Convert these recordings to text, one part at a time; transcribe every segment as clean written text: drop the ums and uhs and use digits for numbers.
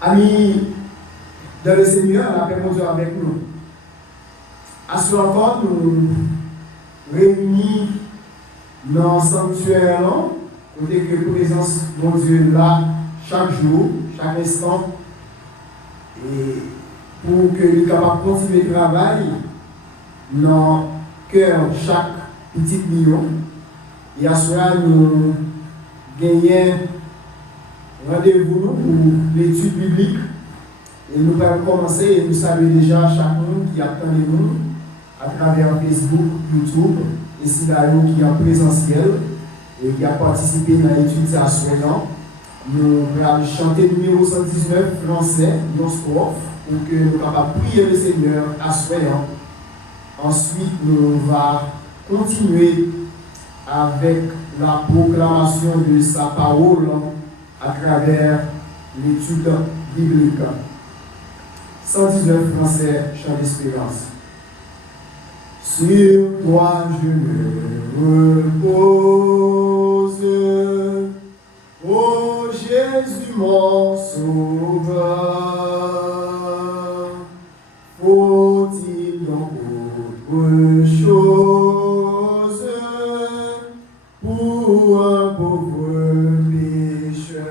Amis, dans le Seigneur, la paix de Dieu avec nous. À ce moment, nous réunis dans le sanctuaire, côté que la présence de Dieu là, chaque jour, chaque instant, et pour que nous capables de continuer le travail dans le cœur de chaque petit million. Et à cela, nous gagnons rendez-vous pour l'étude biblique. Et nous allons commencer et nous saluons déjà chacun qui attend nous à travers Facebook, YouTube, et c'est là qui est en présentiel et qui a participé dans l'étude à soignant. Nous allons chanter le numéro 119 français, nos strophes, pour que nous capables de prier le Seigneur à soignant. Ensuite, nous allons continuer avec la proclamation de sa parole à travers l'étude biblique. 119 français, chant d'espérance. Sur toi je me repose, ô Jésus mon sauveur. Faut-il donc autre chose pour un pauvre pécheur?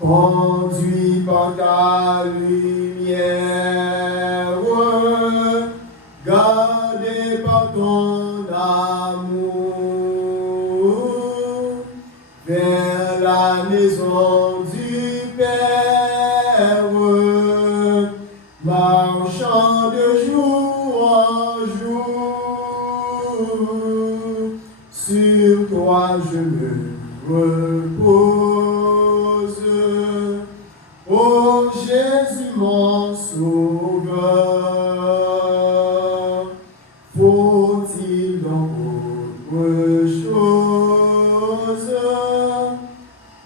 Conduit par ta lumière, gardé par ton amour, vers la maison du Père, marchant de jour en jour. Sur toi je me repose, ô Jésus mon sauveur. Faut-il donc autre chose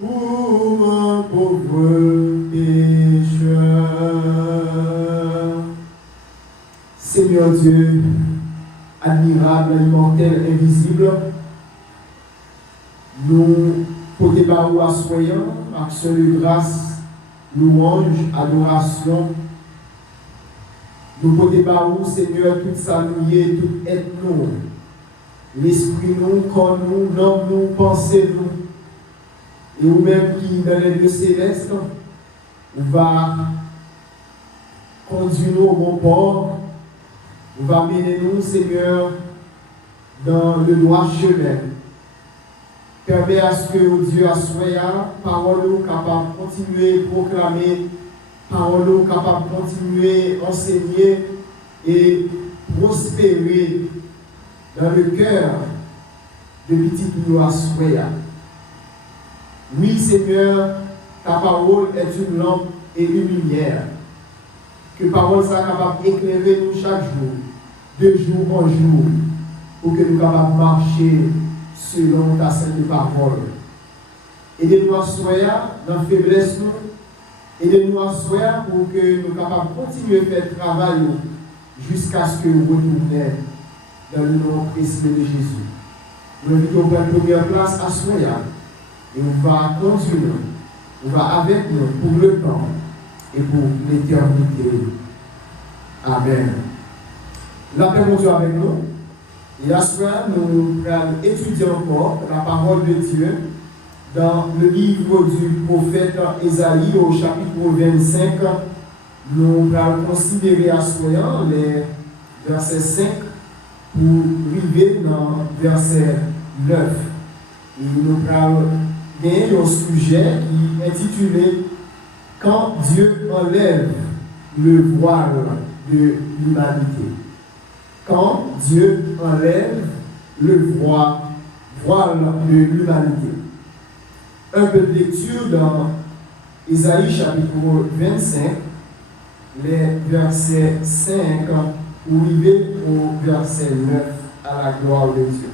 pour un pauvre pécheur? Seigneur Dieu, admirable, immortel, invisible, nous côté par où assoyant, action de grâce, louange, adoration. Nous côté par où, Seigneur, tout s'allouer, tout être nous, l'esprit nous, corps nous, l'homme nous, pensée nous, et vous-même qui dans les lieux célestes, va conduire nous au bon port, va mener nous, Seigneur, dans le droit chemin. Permet à ce que Dieu assoya, parole nous capable de continuer à proclamer, parole nous capable de continuer à enseigner et prospérer dans le cœur de petit nous assoya. Oui, Seigneur, ta parole est une lampe et une lumière. Que parole soit capable d'éclairer nous chaque jour, de jour en jour, pour que nous capables de marcher selon ta sainte parole. Aidez-nous à soyer dans la faiblesse, aidez-nous à soyer pour que nous capables de continuer à faire le travail jusqu'à ce que nous retournions dans le nom précieux de Jésus. Nous invitons pour la première place à soyer et on va continuer, on va avec nous pour le temps et pour l'éternité. Amen. La paix de Dieu avec nous. Et à ce moment, nous allons étudier encore la parole de Dieu dans le livre du prophète Ésaïe au chapitre 25. Nous allons considérer à ce moment les versets 5 pour arriver dans verset 9. Et nous allons gagner un sujet qui est intitulé Quand Dieu enlève le voile de l'humanité. Quand Dieu enlève le voile de l'humanité. Un peu de lecture dans Ésaïe chapitre 25, les versets 5 pour arriver au verset 9 à la gloire de Dieu.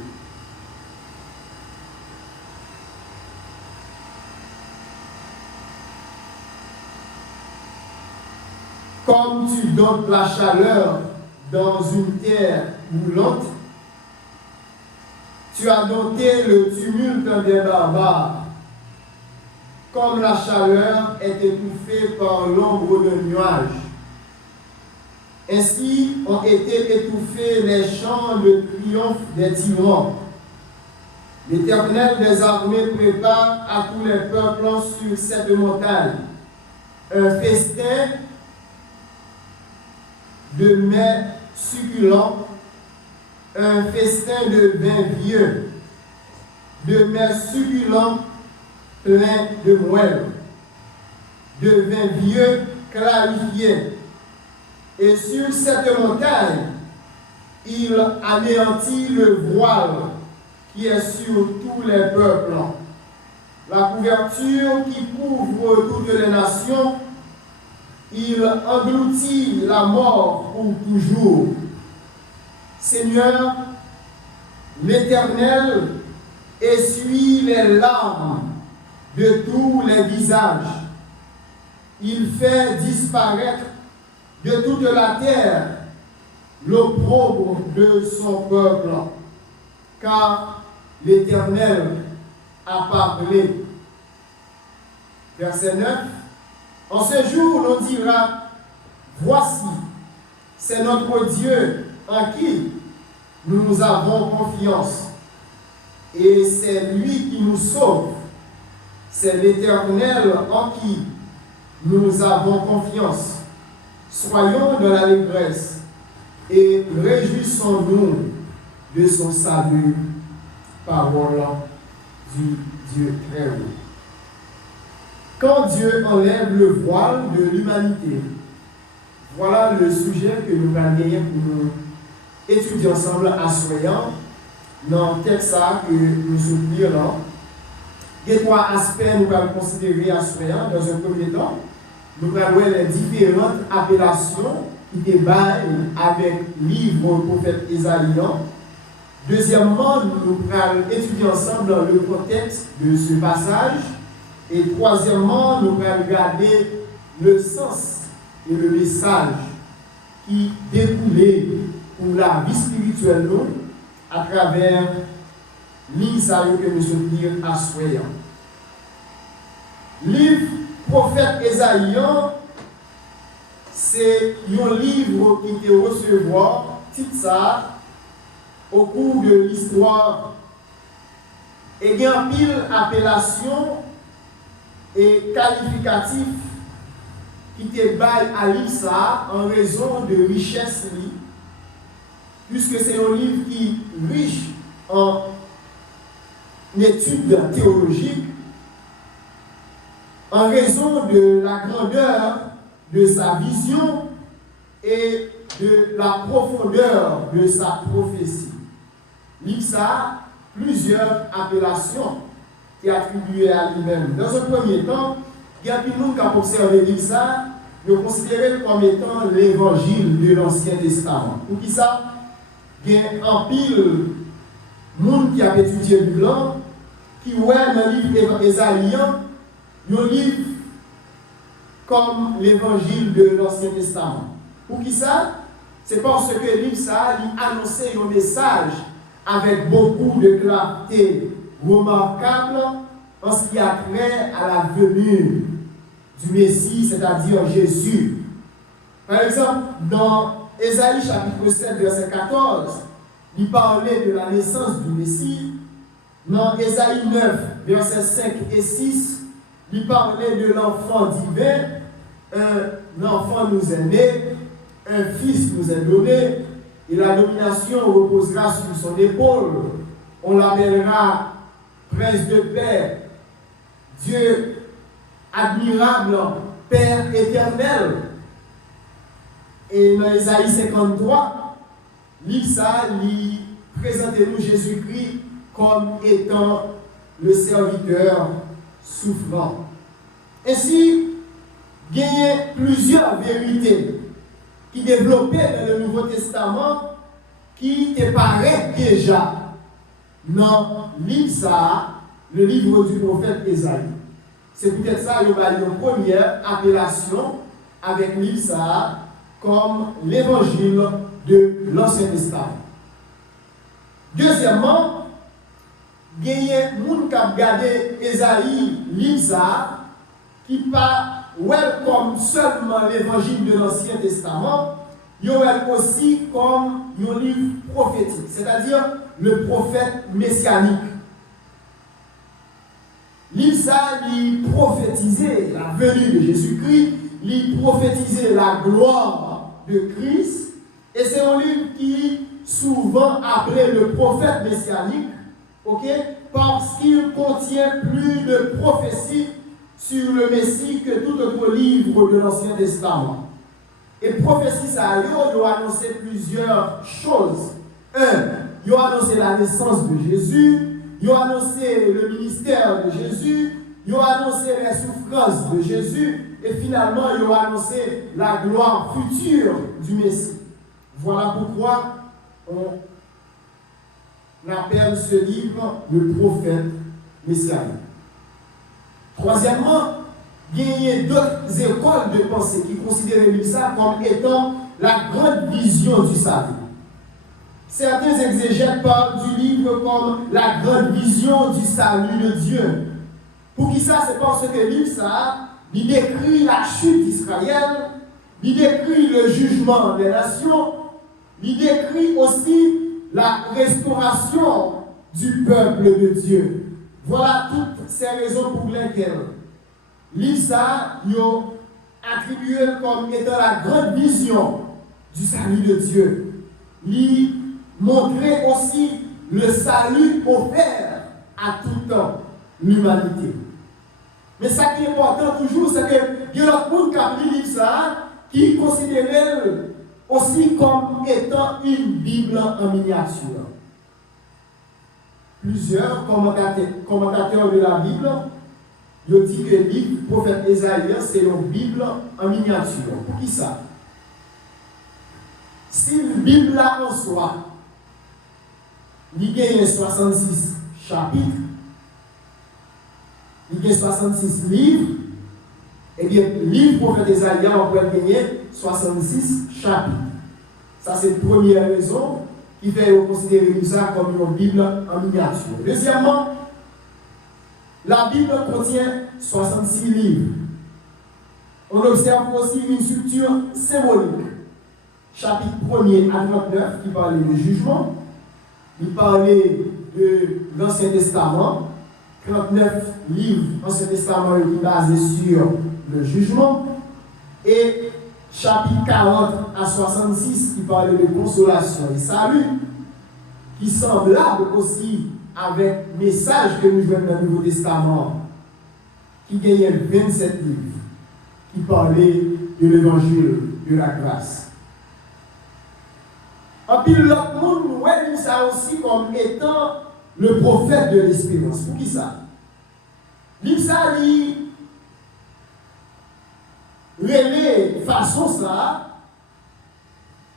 Comme tu donnes la chaleur dans une terre moulante, tu Tu as dompté le tumulte des barbares, comme la chaleur est étouffée par l'ombre de nuages. Ainsi ont été étouffés les chants de triomphe des tyrans. L'Éternel des armées prépare à tous les peuples sur cette montagne un festin de mets succulents, un festin de vin vieux, de mets succulents pleins de moelle, de vin vieux clarifié. Et sur cette montagne, il anéantit le voile qui est sur tous les peuples. La couverture qui couvre toutes les nations, il engloutit la mort pour toujours. Seigneur, l'Éternel essuie les larmes de tous les visages. Il fait disparaître de toute la terre l'opprobre de son peuple, car l'Éternel a parlé. Verset 9. En ce jour, on dira, voici, c'est notre Dieu en qui nous avons confiance. Et c'est lui qui nous sauve. C'est l'Éternel en qui nous avons confiance. Soyons dans l'allégresse et réjouissons-nous de son salut. Parole du Dieu très haut. Quand Dieu enlève le voile de l'humanité, voilà le sujet que nous allons gagner pour nous étudier ensemble à Soyant dans le texte que nous soutenons là. Il y a trois aspects que nous allons considérer à Soyant. Dans un premier temps, nous allons voir les différentes appellations qui débaillent avec le livre du prophète Ésaïe. Deuxièmement, nous allons étudier ensemble dans le contexte de ce passage. Et troisièmement, nous allons regarder le sens et le message qui découlait pour la vie spirituelle nous à travers l'Isaïe que nous soutenons à Soyant. Livre prophète Ésaïe, c'est un livre qui te recevoir, titre ça, au cours de l'histoire. Et il y a une pile appellation et qualificatif qui te baille à l'ISA en raison de richesse, puisque c'est un livre qui est riche en études théologiques, en raison de la grandeur de sa vision et de la profondeur de sa prophétie. L'ISA, plusieurs appellations qui est attribué à lui-même. Dans un premier temps, il y a beaucoup de gens qui ont observé l'Ixa, le considérer comme étant l'évangile de l'Ancien Testament. Pour qui ça, il y a un pile de gens qui ont étudié le blanc, qui voient dans le livre Ésaïe, un livre comme l'évangile de l'Ancien Testament. Pour qui ça? C'est parce que l'Ixa annonçait un message avec beaucoup de clarté remarquable en ce qui a trait à la venue du Messie, c'est-à-dire Jésus. Par exemple, dans Ésaïe chapitre 7, verset 14, il parlait de la naissance du Messie. Dans Ésaïe 9, versets 5 et 6, il parlait de l'enfant divin. Un enfant nous est né, un fils nous est donné, et la domination reposera sur son épaule. On l'appellera Prince de paix, Dieu admirable, Père éternel. Et dans Ésaïe 53, l'Isa présente-nous Jésus-Christ comme étant le serviteur souffrant. Ainsi, il y a plusieurs vérités qui développaient dans le Nouveau Testament qui te paraissent déjà dans l'Isa, le livre du prophète Ésaïe. C'est peut-être ça une première appellation avec l'Isa comme l'évangile de l'Ancien Testament. Deuxièmement, gagné moun qui a regardé Esaïe, livre ça, qui pas comme seulement l'évangile de l'Ancien Testament, il y aussi comme un livre prophétique, c'est-à-dire le prophète messianique. Livre ça, il prophétisait la venue de Jésus-Christ, il prophétisait la gloire de Christ, et c'est un livre qui souvent appelé le prophète messianique, parce qu'il contient plus de prophéties sur le Messie que tout autre livre de l'Ancien Testament. Et prophétie, ça, il a annoncé plusieurs choses. Il a annoncé la naissance de Jésus, il a annoncé le ministère de Jésus, il a annoncé les souffrances de Jésus, et finalement, il a annoncé la gloire future du Messie. Voilà pourquoi on appelle ce livre le prophète messianique. Troisièmement, il y a d'autres écoles de pensée qui considèrent ça comme étant la grande vision du salut. Certains exégètes parlent du livre comme la grande vision du salut de Dieu. Pour qui ça? C'est parce que le livre, ça, il décrit la chute d'Israël, il décrit le jugement des nations, il décrit aussi la restauration du peuple de Dieu. Voilà toutes ces raisons pour lesquelles l'Isa a attribué comme étant la grande vision du salut de Dieu. Il montrait aussi le salut offert à toute l'humanité. Mais ce qui est important toujours, c'est que il y a d'autres monde qui a pris l'Isa qui considérait aussi comme étant une Bible en miniature. Plusieurs commentateurs de la Bible ont dit que le livre du prophète Esaïe, c'est une Bible en miniature. Pour qui ça? Si une Bible là en soi, il y a 66 chapitres, il y a 66 livres, et bien, le livre du prophète Esaïe, on peut gagner 66 chapitres. Ça, c'est la première raison qui fait considérer ça comme une Bible en miniature. Deuxièmement, la Bible contient 66 livres. On observe aussi une structure symbolique. Chapitre 1er à 39 qui parlait de jugement, il parlait de l'Ancien Testament, 39 livres Ancien Testament qui basés sur le jugement, et chapitre 40 à 66 qui parlait de consolation et salut, qui semblable aussi avec le message que nous voyons dans le Nouveau Testament, qui gagnait 27 livres, qui parlaient de l'évangile de la grâce. En puis l'autre monde, nous voyons ça aussi comme étant le prophète de l'espérance. Pour qui ça? Livre ça, il relève façon ça,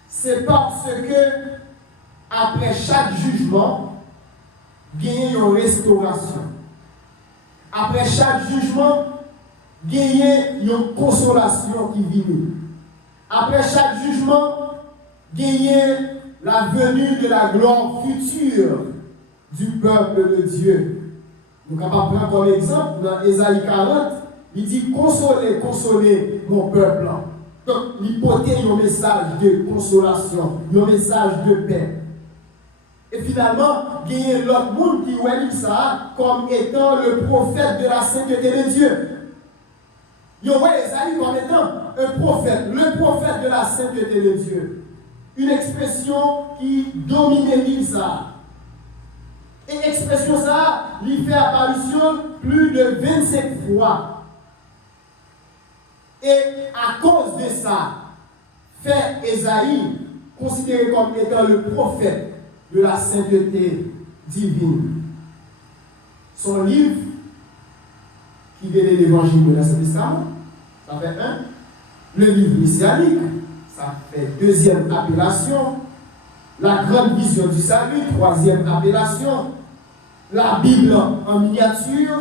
c'est parce que après chaque jugement, il y a une restauration. Après chaque jugement, il y a une consolation qui vient. Après chaque jugement, il y a la venue de la gloire future du peuple de Dieu. Nous sommes capables de prendre comme exemple dans Ésaïe 40, il dit consolez, consolez mon peuple. Donc, il portait un message de consolation, un message de paix. Et finalement, il y a l'autre monde qui voit ça comme étant le prophète de la sainteté de Dieu. Il voit Ésaïe comme étant un prophète, le prophète de la sainteté de Dieu. Une expression qui dominait ça. Et expression ça, il fait apparition plus de 25 fois. Et à cause de ça, fait Ésaïe considéré comme étant le prophète de la sainteté divine. Son livre, qui vient de l'évangile de l'Ancien Testament, ça fait un. Le livre messianique, ça fait deuxième appellation. La grande vision du salut, troisième appellation. La Bible en miniature,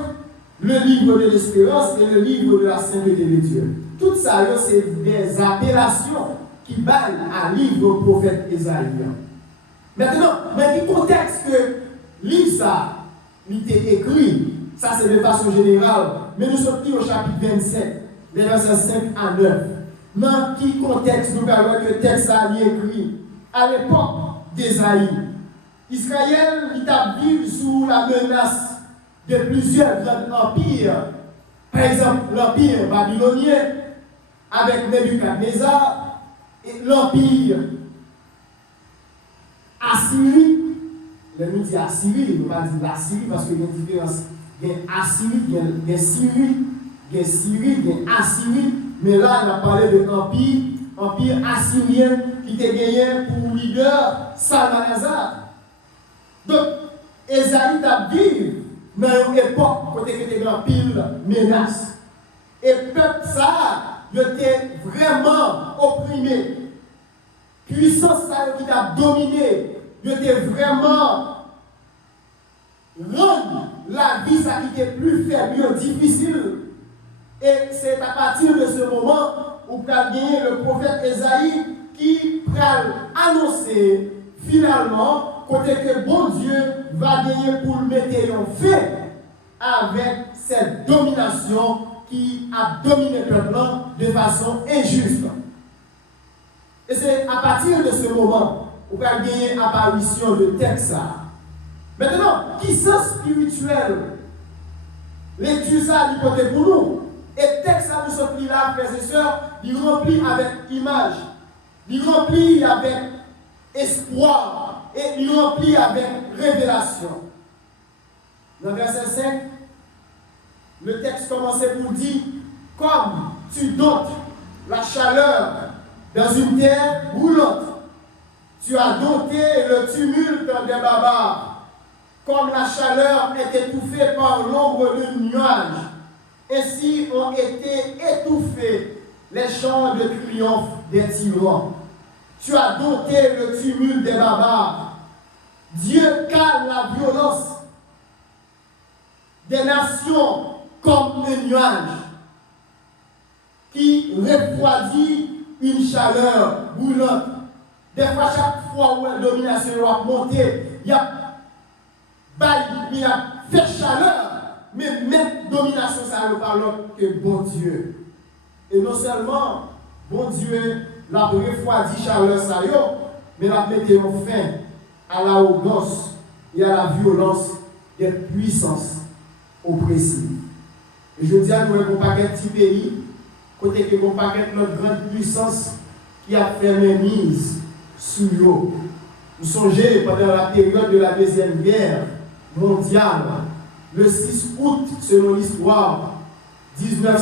le livre de l'espérance et le livre de la sainteté de Dieu. Tout ça, c'est des appellations qui baillent à livre au prophète Ésaïe. Maintenant, dans quel contexte que livre ça, il était écrit. Ça, c'est de façon générale. Mais nous sommes au chapitre 27, les versets 5 à 9. Dans quel contexte nous parlons que le texte a écrit? À l'époque d'Ésaïe, Israël a vécu sous la menace de plusieurs grands empires. Par exemple, l'empire babylonien avec Nebuchadnezzar et l'empire assyrien. Le nous dit Assyrie, nous ne pas dire l'Assyrie parce qu'il y a une différence. Il y a Assyrie, il y a Syrie, il y a Syrie, il y a Assyrie. Mais là, on a parlé de empire assyrien qui était gagné pour leader Salmanazar. Donc, Esaïe a vécu dans une époque où il y avait une pile menace. Et le peuple, ça, il était vraiment opprimé. Puissance ça qui a dominé. Il était vraiment rendre la vie ça qui était plus faible, difficile. Et c'est à partir de ce moment où il a gagné le prophète Esaïe qui va annoncer finalement côté que bon Dieu va gagner pour mettre en fait avec cette domination qui a dominé le peuple de façon injuste. Et c'est à partir de ce moment où il a gagné l'apparition de texte. Maintenant, qui sont spirituel? Lecture ça du côté pour nous. Et texte ça nous sommes là, frères et sœurs, il remplit avec image, il remplit avec espoir et il remplit avec révélation. Dans le verset 5, le texte commençait pour dire: comme tu dotes la chaleur dans une terre brûlante, tu as doté le tumulte des barbares. Comme la chaleur est étouffée par l'ombre d'un nuage, ainsi ont été étouffés les chants de triomphe des tyrans. Tu as doté le tumulte des barbares. Dieu calme la violence des nations comme un nuage qui refroidit une chaleur brûlante. Des fois, chaque fois où la domination va monter, il y a fait chaleur, mais même domination, ça ne parle que bon Dieu. Et non seulement bon Dieu l'a refroidi chaleur, ça mais l'a mis fin à l'arrogance et à la violence des puissances oppressives. Et je dis à nous, qu'on paquet petit pays, côté que qu'on paquet notre grande puissance qui a fait mise sur l'eau. Vous songez pendant la période de la Deuxième Guerre mondiale, le 6 août, selon l'histoire, 19